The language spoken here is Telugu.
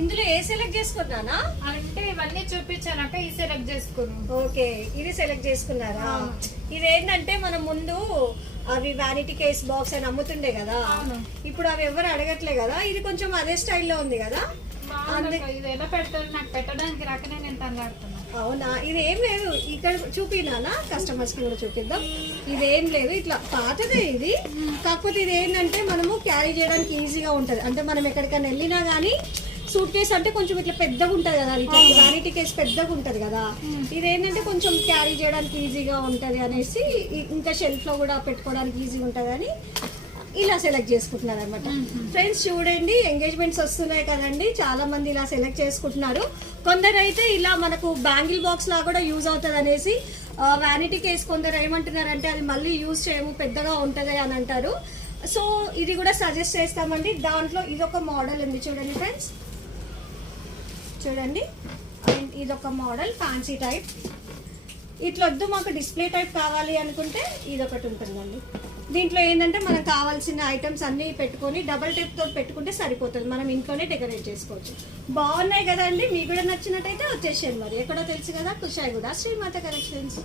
ఇందులో ఏ సెలెక్ట్ చేసుకున్నానా అంటే ఇవన్నీ చూపించానక ఈ సెలెక్ట్ చేసుకున్నాం. ఓకే, ఇది సెలెక్ట్ చేసుకున్నారా? ఇదేంటంటే మనం ముందు అవి వ్యానిటీ కేస్ బాక్స్ అని అమ్ముతుండే కదా, ఇప్పుడు అవి ఎవరు అడగట్లే కదా. ఇది కొంచెం అదే స్టైల్లో ఉంది కదా. ఇది ఎలా పెడతారు నాకు పెట్టడానికి రాకనే నేను తల్లాడుతున్నా. అవునా, ఇది ఏం లేదు, ఇక్కడ చూపినానా కస్టమర్స్ కి కూడా చూపిద్దాం. ఇదేం లేదు, ఇట్లా పాతదే ఇది. కాకపోతే ఇది ఏంటంటే మనము క్యారీ చేయడానికి ఈజీగా ఉంటది. అంటే మనం ఎక్కడికైనా వెళ్ళినా గానీ సూట్ కేస్ అంటే కొంచెం ఇట్లా పెద్దగా ఉంటది కదా, ఇట్లా వ్యానిటీ కేస్ పెద్దగా ఉంటది కదా. ఇదేంటంటే కొంచెం క్యారీ చేయడానికి ఈజీగా ఉంటది అనేసి, ఇంకా షెల్ఫ్ లో కూడా పెట్టుకోవడానికి ఈజీగా ఉంటది అని ఇలా సెలెక్ట్ చేసుకుంటున్నారు అనమాట. ఫ్రెండ్స్ చూడండి, ఎంగేజ్మెంట్స్ వస్తున్నాయి కదండి, చాలా మంది ఇలా సెలెక్ట్ చేసుకుంటున్నారు. కొందరు అయితే ఇలా మనకు బ్యాంగిల్ బాక్స్ లా కూడా యూజ్ అవుతుంది అనేసి వ్యానిటీ కేస్ కొందరు ఏమంటున్నారంటే అది మళ్ళీ యూజ్ చేయము పెద్దగా ఉంటుంది అని అంటారు. సో ఇది కూడా సజెస్ట్ చేస్తామండి. దాంట్లో ఇదొక మోడల్ ఉంది చూడండి ఫ్రెండ్స్, చూడండి. అండ్ ఇదొక మోడల్ ఫ్యాన్సీ టైప్. ఇట్లా వద్దు మాకు డిస్ప్లే టైప్ కావాలి అనుకుంటే ఇదొకటి ఉంటుందండి. దీంట్లో ఏంటంటే మనకు కావాల్సిన ఐటమ్స్ అన్నీ పెట్టుకొని డబల్ టేప్ తోటి పెట్టుకుంటే సరిపోతుంది. మనం ఇంట్లోనే డెకరేట్ చేసుకోవచ్చు. బాగున్నాయి కదండి, మీకు కూడా నచ్చినట్టయితే వచ్చేసేయండి. మరి ఎక్కడో తెలుసు కదా, కుషాయిగూడ శ్రీమాత కలెక్షన్స్.